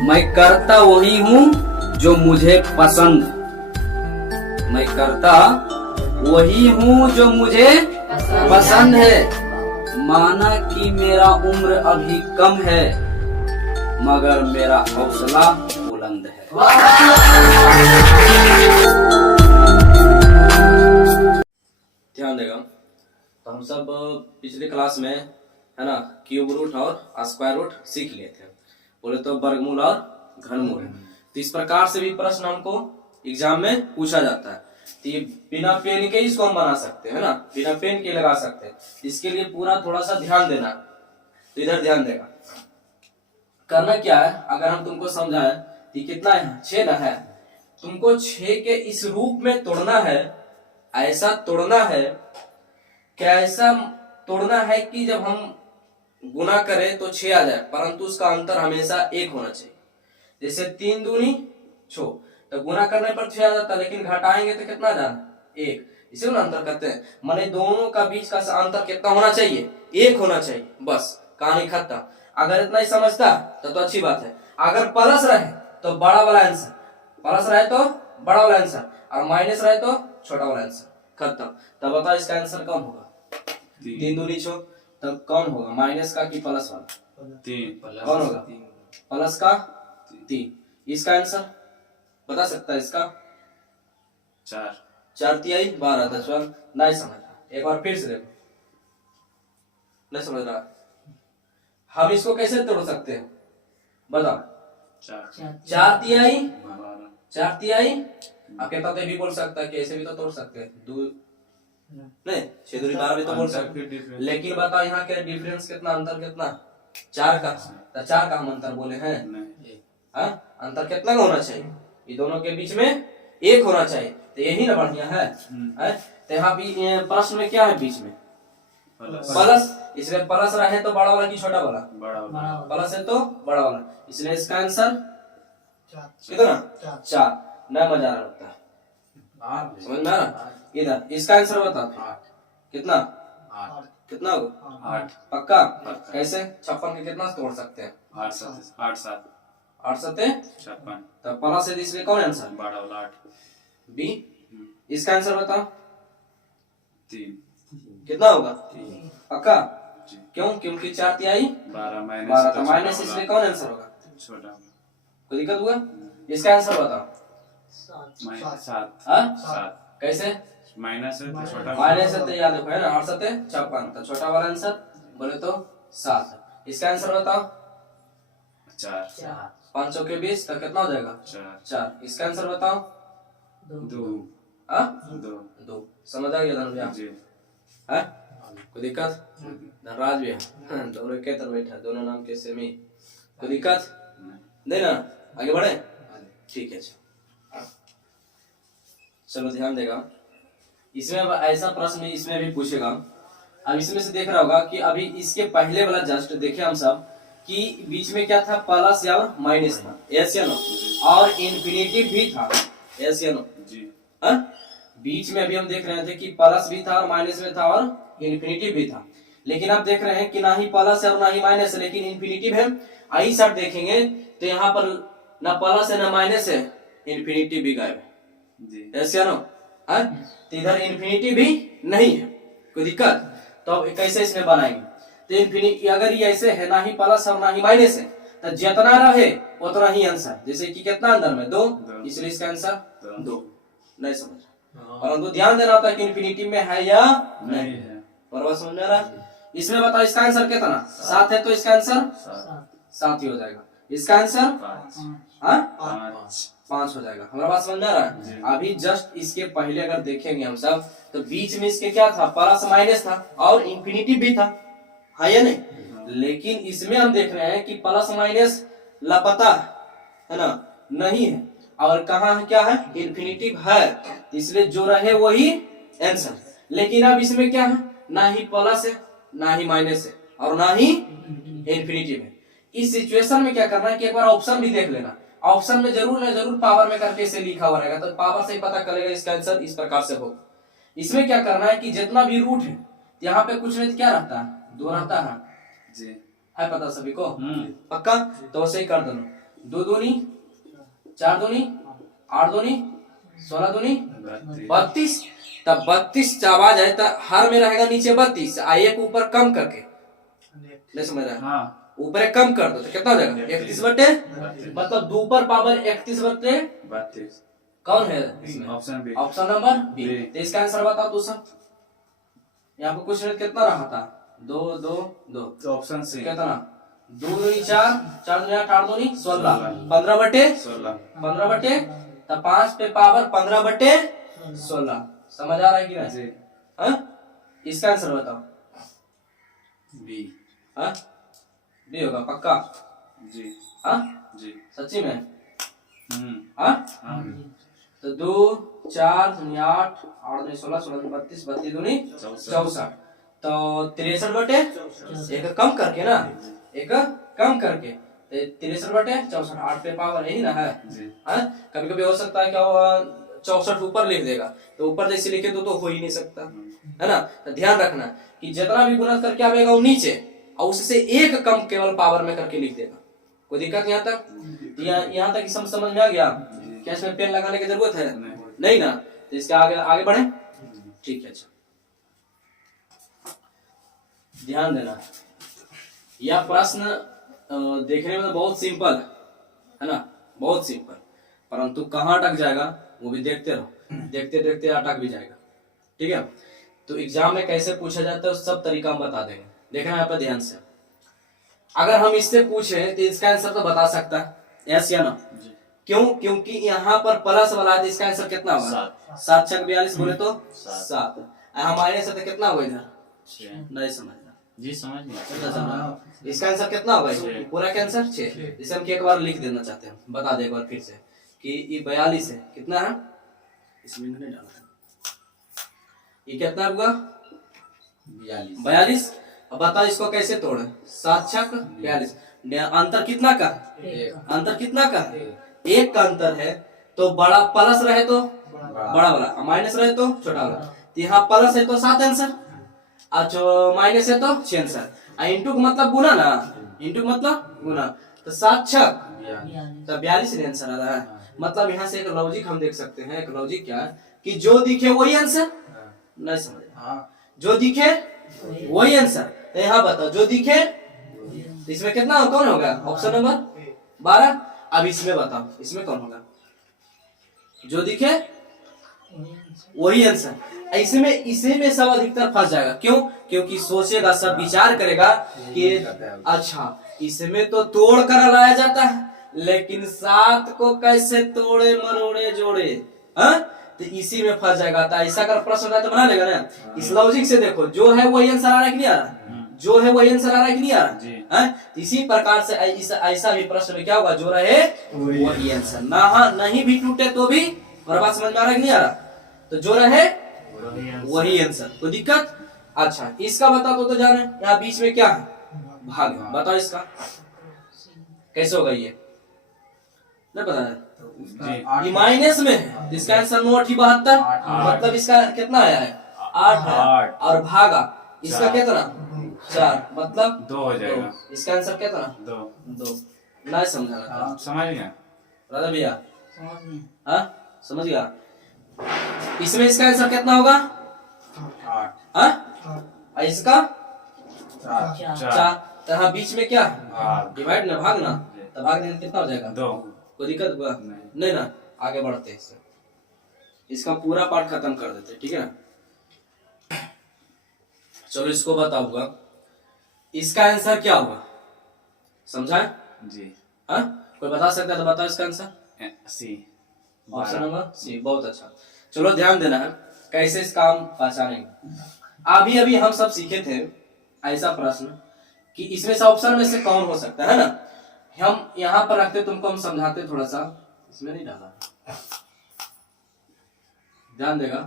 मैं करता वही हूँ जो मुझे पसंद। मैं करता वही हूँ जो मुझे पसंद है। माना कि मेरा उम्र अभी कम है, मगर मेरा हौसला बुलंद है। ध्यान देगा। तो हम सब पिछले क्लास में है ना क्यूब रूट और स्क्वायर रूट सीख लिए थे। बोले तो वर्गमूल और घनमूल। तो इस प्रकार से भी प्रश्न हमको एग्जाम में पूछा जाता है। तो ये बिना पेन के इसको हम बना सकते हैं ना, बिना पेन के लगा सकते हैं। इसके लिए पूरा थोड़ा सा ध्यान देना। तो इधर ध्यान देगा। करना क्या है, अगर हम तुमको समझाएं कि कितना है 6 ना है, तुमको 6 के इस रूप में तोड़ना है। ऐसा तोड़ना है, कैसा तोड़ना है कि जब हम गुना करें तो 6 आ जाए, परंतु उसका अंतर हमेशा 1 होना चाहिए। जैसे 3 दूनी 6, तो गुना करने पर 6 आ जाता, लेकिन घटाएंगे तो कितना जाना 1। इसे ना अंतर करते हैं। माने दोनों का बीच का अंतर कितना होना चाहिए, 1 होना चाहिए। बस कहानी खत्म। अगर इतना ही समझता तो अच्छी बात है। अगर प्लस रहे तो बड़ा वाला आंसर, प्लस रहे तो बड़ा वाला आंसर, और माइनस रहे तो छोटा वाला आंसर। खत्म। तब बताओ इसका आंसर कौन होगा? 3 दूनी 6। तब कौन होगा, माइनस का कि प्लस वाला? 3। कौन होगा? प्लस का 3। इसका आंसर बता सकता है? इसका 4। 4 तिहाई 12 था। चल नहीं समझ रहा, एक बार फिर से देखो। नहीं समझ रहा, हम इसको कैसे तोड़ सकते हैं बताओ? 4 तिहाई 12। 4 तिहाई। आप कहता तो भी बोल सकता है कि ऐसे भी तो तोड़ सकते हैं। नहीं 6 दूनी 12 भी तो बोल सकते हैं। लेकिन बताओ यहाँ के डिफरेंस कितना, अंतर कितना? 4 का। तो 4 का हम अंतर बोले हैं। अंतर कितना का होना चाहिए? ये दोनों के बीच में 1 होना चाहिए। तो यही ना बढ़िया है। तो यहाँ भी प्रश्न में क्या है बीच में? प्लस। इसलिए प्लस रहे तो बड़ा वाला कि छोटा वाला? प्लस है तो बड़ा वाला। इसलिए इसका आंसर कितना? 4। ना मजा लगता समझ में आ रहा? इधर इसका आंसर बता। कितना? 8। कितना होगा? 8 पक्का? कैसे? 56 के कितना तोड़ सकते हैं? 8 7 8 7 8 7 56। तब प्लस है, इसलिए कौन आंसर? बड़ा वाला 8। बी। इसका आंसर बताओ 3। कितना होगा? 3। पक्का? क्यों? क्योंकि 4 तिहाई 12 माइनस, इसलिए कौन आंसर होगा? छोटा। कोई दिक्कत हुआ? इसका आंसर बताओ। 7। कैसे? माइनस है तो छोटा। माइनस है तो याद रखो है ना, 8 7 56। तो छोटा वाला आंसर बोले तो 7। इसका आंसर बताओ 4। 500 के 20 तो कितना हो जाएगा? 4। इसका आंसर बताओ 2। 2। समझ आ गया धनुजा? है कोई दिक्कत? धनराज भी है, दोनों के तरफ बैठा, दोनों नाम के सेम ही। कोई दिक्कत नहीं ना? आगे बढ़े? ठीक है। चलो ध्यान देगा। इसमें अब ऐसा प्रश्न इसमें भी पूछेगा। अब इसमें से देख रहा होगा कि अभी इसके पहले वाला जस्ट देखे हम सब कि बीच में क्या था, प्लस या माइनस था, यस या नो, और इन्फिनिटिव भी था, यस या नो जी। बीच में अभी हम देख रहे थे कि प्लस भी था और माइनस में था और इन्फिनिटिव भी था। लेकिन आप देख रहे हैं कि ना ही प्लस है और ना ही माइनस है, लेकिन इन्फिनिटिव है। आई साइड देखेंगे तो यहाँ पर ना प्लस है ना माइनस है, इन्फिनिटिव भी गायब है, यस या नो। तो इधर इन्फिनिटी भी नहीं है। कोई दिक्कत? तो अब कैसे इसमें बनाएंगे? तो इन्फिनिटी अगर ये ऐसे है, ना ही प्लस और ना ही माइनस है, तो जितना रहे उतना ही आंसर। जैसे कि कितना अंदर में 2, इसलिए इसका आंसर 2। नहीं समझ? परंतु ध्यान देना होता है कि इन्फिनिटी में है या नहीं है। बराबर समझ में आ रहा? इसमें बताओ इसका आंसर कितना? 7 है तो इसका आंसर 7 ही हो जाएगा। इसका आंसर 5 हो जाएगा। हमारा बात समझ में आ रहा है? अभी जस्ट इसके पहले अगर देखेंगे हम सब तो बीच में इसके क्या था, प्लस माइनस था और इन्फिनिटी भी था, है या नहीं? लेकिन इसमें हम देख रहे हैं कि प्लस माइनस लापता है ना, नहीं है, और कहाँ है, क्या है, इन्फिनिटिव है, इसलिए जो रहे वही आंसर। लेकिन अब इसमें क्या है, ना ही प्लस है ना ही माइनस है और ना ही इन्फिनिटिव है। इस सिचुएशन में क्या करना है कि एक बार ऑप्शन भी देख लेना। ऑप्शन में जरूर ना जरूर पावर में करके इसे लिखा हुआ रहेगा, तो पावर से ही पता चलेगा इसका आंसर इस प्रकार से होगा। इसमें क्या करना है कि जितना भी रूट है यहाँ पे कुछ नहीं क्या रहता है, 2 रहता है जी, है पता सभी को? पक्का? तो वैसे ही कर देना। 2 दूनी 4 दूनी 8 दूनी 16 दूनी 32। तब 32 जब आ जाए तो हर में रहेगा नीचे 32, एक ऊपर कम करके, नहीं समझ रहा है? हाँ ऊपर एक कम कर दो तो कितना हो जाएगा? 31 बटे, मतलब 2 पर पावर 31 बटे 32। कौन है इसमें? Option B. Option number B. B. तो इसका आंसर बताओ तो सब। यहाँ पे क्वेश्चन कितना रहा था? 2 2 2, तो ऑप्शन सी। कितना? 2 दूनी 4 4 दूनी 8 8 दूनी 16 15 बटे 16। 15 बटे, तब 5 पे पावर 15 बटे 16। समझ आ रहा है कि नहीं? जी। हाँ? इसका आंसर बताओ। बी। हाँ बी होगा पक्का? जी। हाँ जी। सच्ची में? हाँ। हाँ तो 2 4 दूनी 8 8 दूनी 16 16 दूनी 32 32 दूनी 64, तो 63 बटे, एक कम करके ना, एक कम करके, 63 बटे 64, 8 पे पावर यही ना है। जी। हाँ कभी कभी हो सकता है क्या 64 ऊपर लिख देगा, तो ऊपर जैसे लिखे तो हो ही नहीं सकता, है ना? तो ध्यान रखना कि जितना भी गुणा करके आएगा वो नीचे, और उससे एक कम केवल पावर में करके लिख देगा। कोई दिक्कत यहाँ तक? यहाँ तक समझ में आ गया? क्या इसमें पेन लगाने की जरूरत है? नहीं ना? तो इसके आगे आगे बढ़े। ठीक है, अच्छा ध्यान देना, यह प्रश्न देखने में तो बहुत सिंपल है ना, बहुत सिंपल, परंतु कहाँ अटक जाएगा वो भी देखते रहो, देखते देखते अटक भी जाएगा। ठीक है, तो एग्जाम में कैसे पूछा जाता है उस सब तरीका हम बता देंगे, देखना यहाँ पे ध्यान से। अगर हम इससे पूछे तो इसका आंसर तो बता सकता है, यस या ना? क्यों? क्योंकि यहाँ पर प्लस वाला है, तो इसका आंसर कितना होगा? 7 6 42 बोले तो 7। हमारे से तो कितना होगा इधर? नहीं समझना जी, समझ गया। इसका आंसर कितना होगा? पूरा का आंसर 6। इसे हम एक बार लिख देना चाहते हैं, बता दे एक बार फिर से कि ये 42 है। कितना है? इसमें नहीं डाला था, ये कितना होगा? 42। अब बताओ इसको कैसे तोड़े? 7 6 42, अंतर कितना का? अंतर कितना का? 1 का अंतर है, तो बड़ा प्लस रहे तो बड़ा वाला, माइनस रहे तो छोटा वाला। तो यहाँ प्लस है तो 7 आंसर, और जो माइनस है तो 6 आंसर। इंटू का मतलब गुना ना, इंटू का मतलब गुना, तो 7 6 तो 42 आंसर आ रहा है। मतलब यहाँ से एक लॉजिक हम देख सकते हैं। एक लॉजिक क्या है कि जो दिखे वही आंसर, नहीं समझ? जो दिखे वही आंसर। तो यहाँ बताओ जो दिखे, तो इसमें कितना कौन होगा? Option number 12। अब इसमें बताओ, इसमें कौन होगा? जो दिखे वही आंसर। इसमें इसी में सब अधिकतर फंस जाएगा। क्यों? क्योंकि सोचेगा, सब विचार करेगा कि अच्छा इसमें तो तोड़ कर लाया जाता है, लेकिन 7 को कैसे तोड़े मरोड़े जोड़े, हाँ? तो इसी में फंस जाएगा। तो ऐसा अगर प्रश्न होता है तो बना लेगा ना। इस लॉजिक से देखो, जो है वही आंसर आ रहा है कि नहीं आ रहा? जो है वही आंसर आ रहा है कि नहीं आ रहा? इसी प्रकार से ऐसा भी प्रश्न में क्या होगा? जो रहे वही आंसर, ना नहीं भी टूटे तो भी। और बात समझ में आ रहा है कि नहीं आ रहा? तो जो रहे वही आंसर, कोई दिक्कत? अच्छा इसका बता दो तो जाने, यहाँ बीच में क्या है? भाग। बताओ इसका कैसे होगा? ये नहीं पता है? ये माइनस में है, इसका आंसर 9 8 72, मतलब इसका कितना आया है? 8 है, और भागा इसका कितना? 4, मतलब 2 हो जाएगा। इसका आंसर कितना? 2। नहीं समझा? समझ गया राधा भैया? हाँ समझ गया। इसमें इसका आंसर कितना होगा? 8। हाँ इसका 4। तो हाँ बीच में क्या? भाग। डिवाइड ना, भाग ना, तो भाग देने कितना हो जाएगा? 2। कोई दिक्कत हुआ? नहीं ना। आगे बढ़ते हैं, इसका पूरा पार्ट खत्म कर देते, ठीक है ना? चलो इसको बताऊंगा, इसका आंसर क्या होगा? समझा जी। हाँ? कोई बता सकता है तो बताओ इसका आंसर। सी, ऑप्शन नंबर सी। बहुत अच्छा। चलो ध्यान देना है कैसे इस काम पहचानेंगे। अभी अभी हम सब सीखे थे ऐसा प्रश्न कि इसमें से ऑप्शन में से कौन हो सकता है ना। हम यहाँ पर रखते, तुमको हम समझाते थोड़ा सा। इसमें नहीं डाला, ध्यान देगा।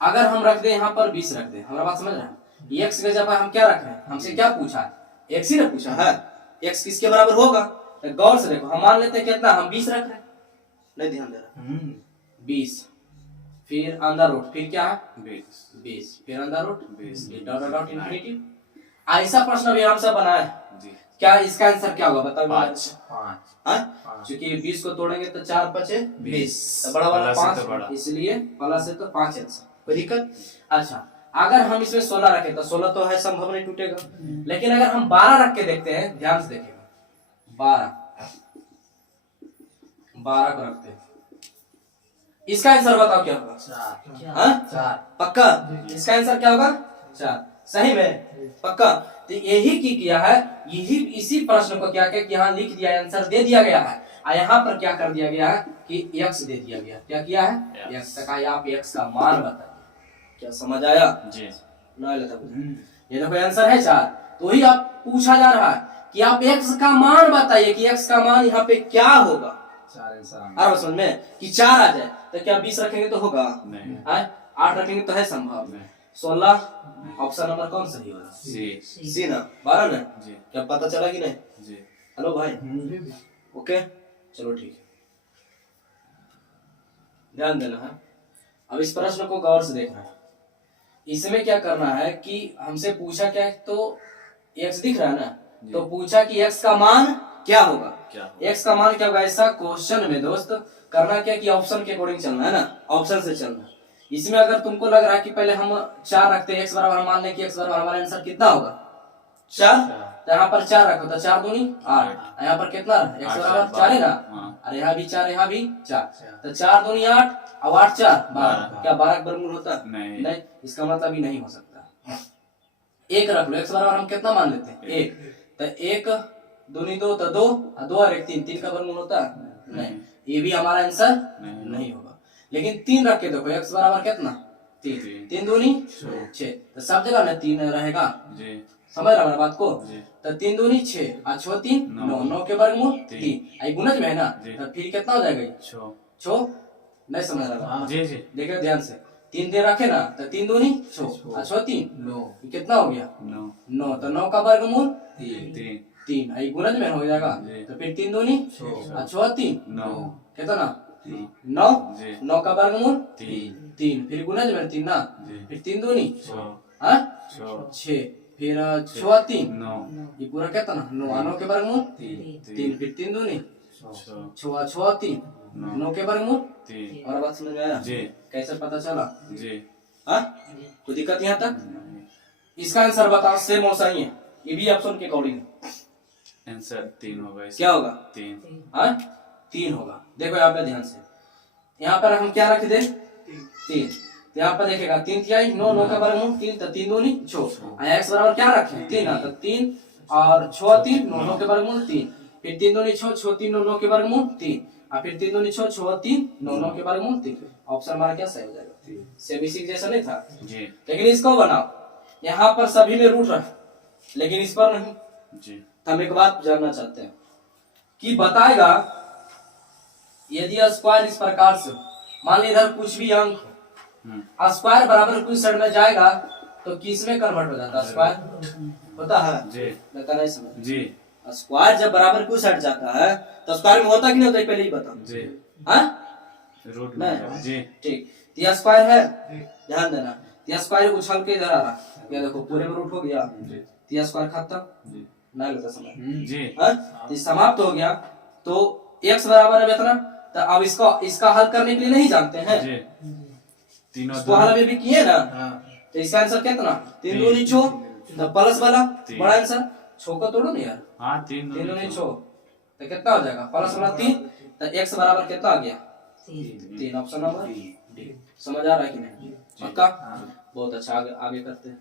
अगर हम रख दे यहाँ पर 20 रख दे, हमारा बात समझ रहा है? x के जगह हम क्या रख रहे हैं? हमसे क्या पूछा है? x ही ना पूछा है। x किसके बराबर होगा? गौर से देखो, हम मान लेते हैं कितना, हम 20 रख रहे हैं, नहीं ध्यान दे रहा। 20 फिर अंडर रूट, फिर क्या है? 20 फिर under root 20 dot dot infinity. ऐसा प्रश्न भी हम सब बनाए, क्या इसका आंसर क्या होगा बताओ? 5 हाँ? क्योंकि 20 को तोड़ेंगे तो 4 5 20, तो बड़ा वाला प्लस है तो 5, बड़ा। इसलिए प्लस है तो 5 आंसर। कोई दिक्कत? अच्छा, अगर हम इसमें 16 रखें तो 16 तो है, संभव नहीं टूटेगा। लेकिन अगर हम 12 रख के देखते हैं, ध्यान से देखिएगा, 12 को रखते हैं, इसका आंसर बताओ क्या होगा? 4। पक्का? इसका आंसर क्या होगा? 4। सही में? पक्का? तो यही की किया है, यही इसी प्रश्न को क्या कि यहाँ लिख दिया, आंसर दे दिया गया है, और यहाँ पर क्या कर दिया गया है कि x दे दिया गया। क्या किया है? x का, आप x का मान बताइए। क्या समझ आया? जी। ना लेता ये देखो आंसर है 4। तो वही आप पूछा जा रहा है कि आप x का मान बताइए कि x का मान यहाँ पे क्या होगा। 4 आंसर और समझ में कि 4 आ जाए तो क्या 20 रखेंगे तो होगा नहीं, 8 रखेंगे तो है संभव। 16 ऑप्शन नंबर कौन सही होगा? सी ना, 12 ना। जी। क्या पता चला कि नहीं? जी। हेलो भाई, ओके चलो ठीक है, ध्यान देना है। अब इस प्रश्न को गौर से देखना है। इसमें क्या करना है कि हमसे पूछा क्या है, तो x दिख रहा है ना, तो पूछा कि x का मान क्या होगा। x का मान क्या होगा? ऐसा क्वेश्चन में दोस्त करना क्या कि ऑप्शन के अकॉर्डिंग चलना है ना, ऑप्शन से चलना। इसमें अगर तुमको लग रहा है कि पहले हम 4 रखते हैं, x बराबर मान लें कि x बराबर हमारा आंसर कितना होगा 4, तो यहाँ पर 4 रखो तो 4 दूनी 8, यहाँ पर कितना x बराबर 4 है ना, और यहाँ भी 4, यहाँ भी 4, तो 4 दूनी 8 और 8 4 12। क्या 12 का वर्गमूल होता? नहीं, इसका मतलब ही नहीं हो सकता। 1 रख लो, x बराबर हम कितना मान लेते हैं 1, तो 1 दूनी 2 तो 2 और 2 और 1 3, 3 का वर्गमूल होता नहीं, ये भी हमारा आंसर नहीं होगा। लेकिन 3 रख के देखो, x बराबर कितना 3, 3 दूनी 6, तो सब जगह ना 3 रहेगा। समझ रहा है बात को? तो 3 दूनी 6 और 6 3 9, 9 के वर्गमूल 3, आई गुणज में है ना, तो फिर कितना हो जाएगा 6। नहीं समझ रहा? देखिए ध्यान से, 3 दिन रखे ना, तो 3 दूनी 6 और 6 3 9, कितना हो गया 9, तो 9 का वर्गमूल 3, आई गुणज में हो जाएगा, तो फिर 3 दूनी 6 3 9, कितना 9, 9 का वर्गमूल 3, फिर गुणज में 3 ना, फिर 3 दूनी 6, फिर 6 3 ये पूरा कितना 9, 9 के वर्गमूल 3, फिर 3 दूनी 6 3 9 के वर्गमूल। और बात समझ में आया? कैसे पता चला? कोई दिक्कत यहाँ तक? इसका आंसर बताओ, सेम वैसा ही है, ये भी ऑप्शन के अकॉर्डिंग आंसर 3 होगा। क्या होगा? 3 होगा। देखो यहाँ पे ध्यान से, यहाँ पर हम क्या रख दे 3, तो यहाँ पर देखेगा 3 तिहाई 9, 9 का वर्गमूल 3, तो 3 दूनी 6, x बराबर क्या रखे 3 ना, तो 3 और 6 3 9, 9 के वर्गमूल 3, फिर 3 दूनी 6, 6 3 9, 9 के वर्गमूल 3, और फिर 3 दूनी 6, 6 3 9, 9 के वर्गमूल 3। ऑप्शन हमारा क्या सही हो जाएगा? सेम इसी जैसा नहीं था जी। लेकिन इसको बनाओ, यहाँ पर सभी में रूट रहे, लेकिन इस पर नहीं जी। हम एक बात जानना चाहते हैं कि बताएगा यदि स्क्वायर इस प्रकार से, मान ली इधर कुछ भी अंक हो, स्क्वायर बराबर कुछ साइड में जाएगा तो किस में कन्वर्ट हो जाता है? स्क्वायर होता है जी। लगता नहीं समझ जी। स्क्वायर जब बराबर कुछ साइड जाता है तो स्क्वायर में होता कि नहीं होता, पहले ही बता जी। रूट में जी, ठीक। यह स्क्वायर है, ध्यान देना, यह स्क्वायर उछल के इधर आ रहा, ये देखो पूरे में रूट हो गया, यह स्क्वायर खत्म नहीं लगता समझ जी। समाप्त हो गया, तो x बराबर है इतना, तो अब इसका हल करने के लिए नहीं जानते हैं जी, इसको हल अभी भी किए ना, तो इसका आंसर कितना 3 दूनी 6, तो प्लस वाला बड़ा आंसर 6 को तोड़ो ना यार, 3 दूनी 6, तो कितना हो जाएगा प्लस वाला 3, तो x बराबर कितना आ गया 3, ऑप्शन नंबर डी। समझ आ रहा है कि नहीं? पक्का? बहुत अच्छा, आगे करते हैं।